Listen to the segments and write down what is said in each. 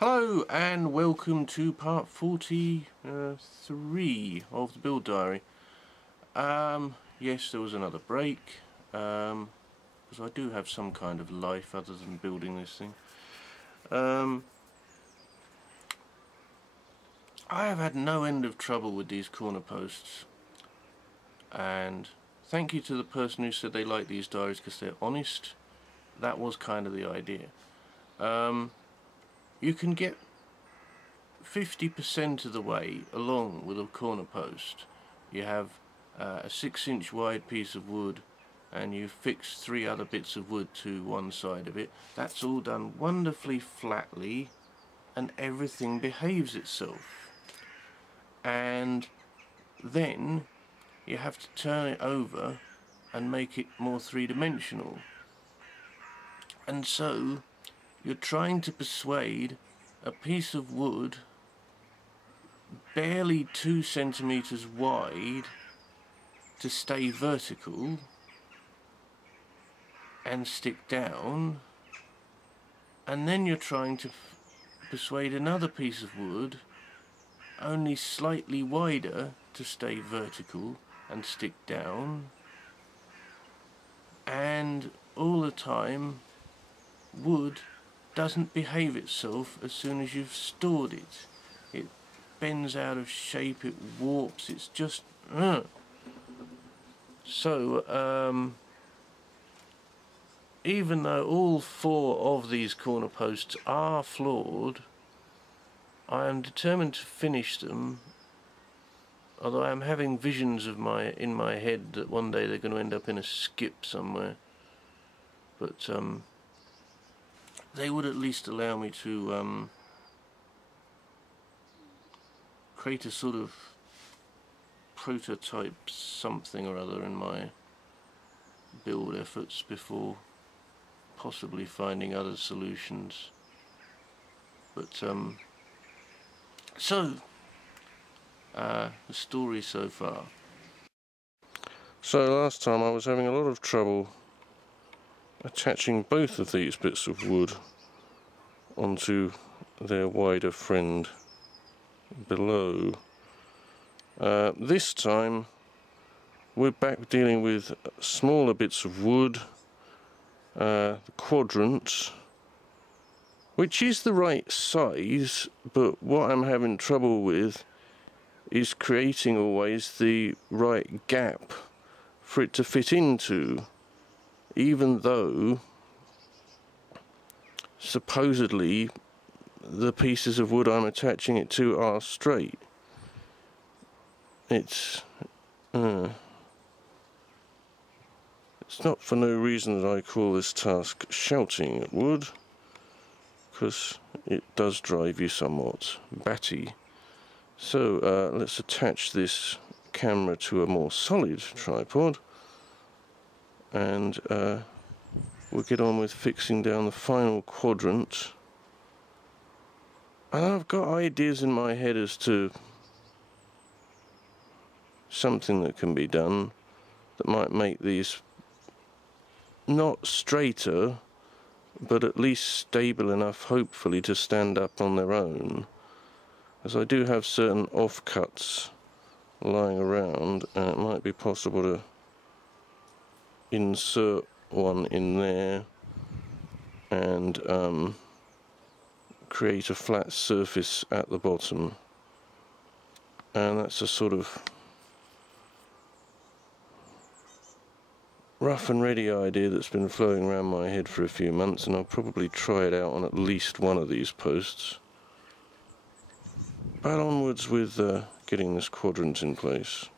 Hello and welcome to part 43 of the build diary. Yes, there was another break because I do have some kind of life other than building this thing. I have had no end of trouble with these corner posts, and thank you to the person who said they like these diaries because they're honest. That was kind of the idea. You can get 50% of the way along with a corner post. You have a 6-inch wide piece of wood and you fix 3 other bits of wood to one side of it. That's all done wonderfully flatly and everything behaves itself. And then you have to turn it over and make it more three-dimensional. And so you're trying to persuade a piece of wood barely 2 centimeters wide to stay vertical and stick down, and then you're trying to persuade another piece of wood only slightly wider to stay vertical and stick down, and all the time wood doesn't behave itself as soon as you've stored it. It bends out of shape, it warps, it's just So even though all 4 of these corner posts are flawed, I am determined to finish them, although I am having visions of in my head that one day they're going to end up in a skip somewhere. But they would at least allow me to create a sort of prototype something or other in my build efforts before possibly finding other solutions. But the story so far. So last time I was having a lot of trouble attaching both of these bits of wood onto their wider friend below. This time we're back dealing with smaller bits of wood, the quadrant, which is the right size, but what I'm having trouble with is creating always the right gap for it to fit into, even though supposedly the pieces of wood I'm attaching it to are straight. It's not for no reason that I call this task shouting at wood, because it does drive you somewhat batty. So let's attach this camera to a more solid tripod, and we'll get on with fixing down the final quadrant. And I've got ideas in my head as to something that can be done that might make these not straighter, but at least stable enough, hopefully, to stand up on their own, as I do have certain offcuts lying around, and it might be possible to insert one in there and create a flat surface at the bottom. And that's a sort of rough and ready idea that's been flowing around my head for a few months, and I'll probably try it out on at least one of these posts. But onwards with getting this quadrant in place.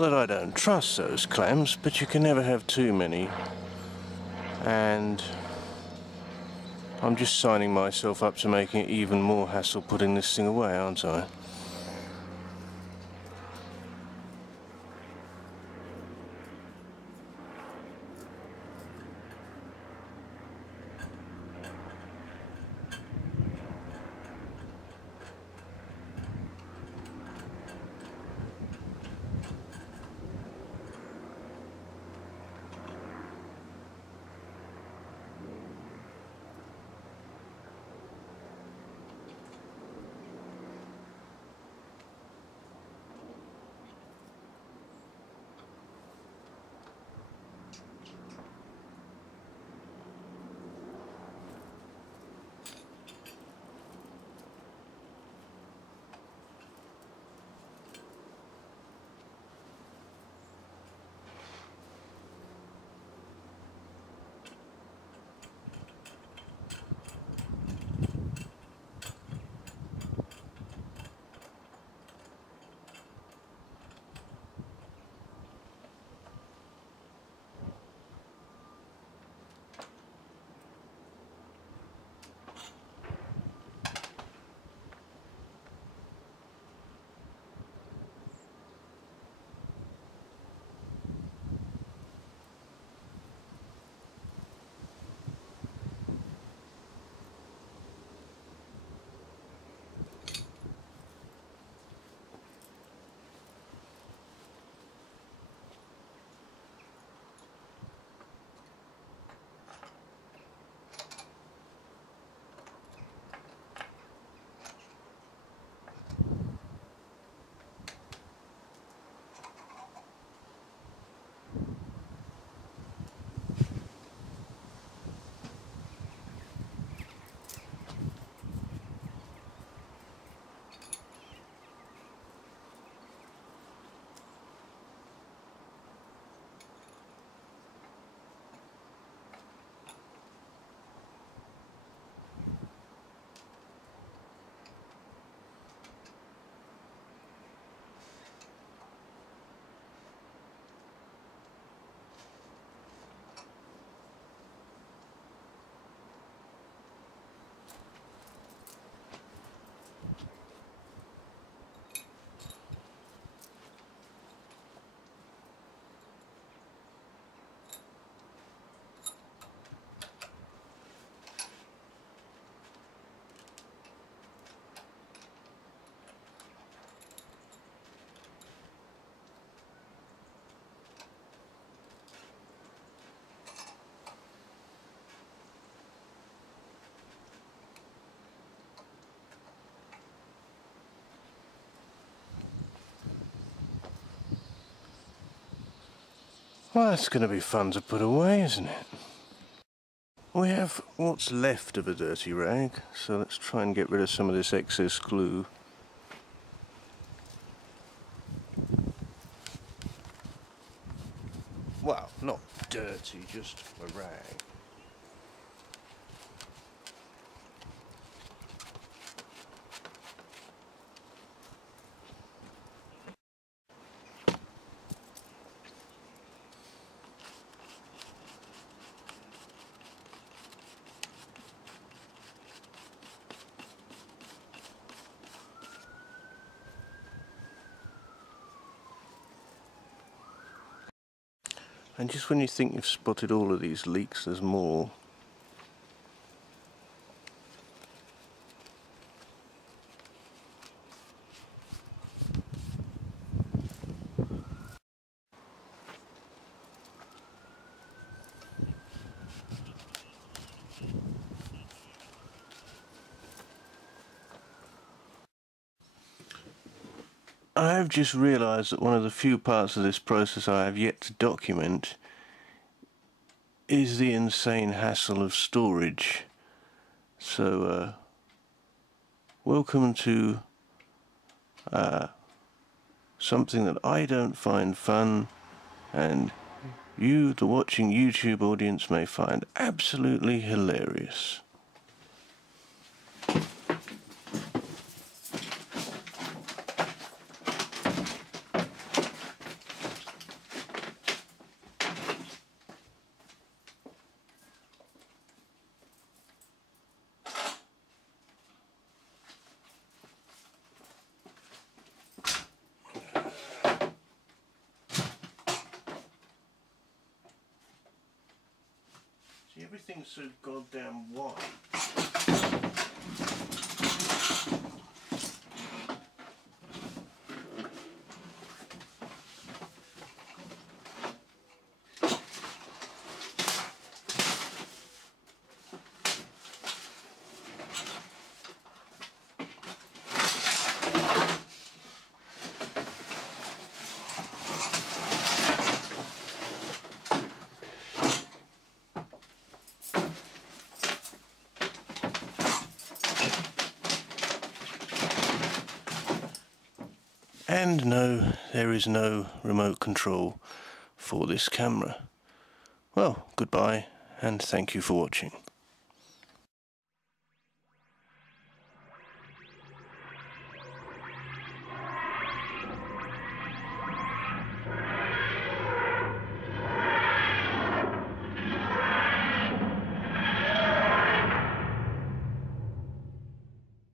Not that I don't trust those clams, but you can never have too many. And I'm just signing myself up to making it even more hassle putting this thing away, aren't I? Well, that's going to be fun to put away, isn't it? We have what's left of a dirty rag, so let's try and get rid of some of this excess glue. Well, not dirty, just a rag. And just when you think you've spotted all of these leaks, there's more. I have just realised that one of the few parts of this process I have yet to document is the insane hassle of storage. So, welcome to something that I don't find fun, and you, the watching YouTube audience, may find absolutely hilarious. everything's so goddamn wide. And no, there is no remote control for this camera. Well, goodbye, and thank you for watching.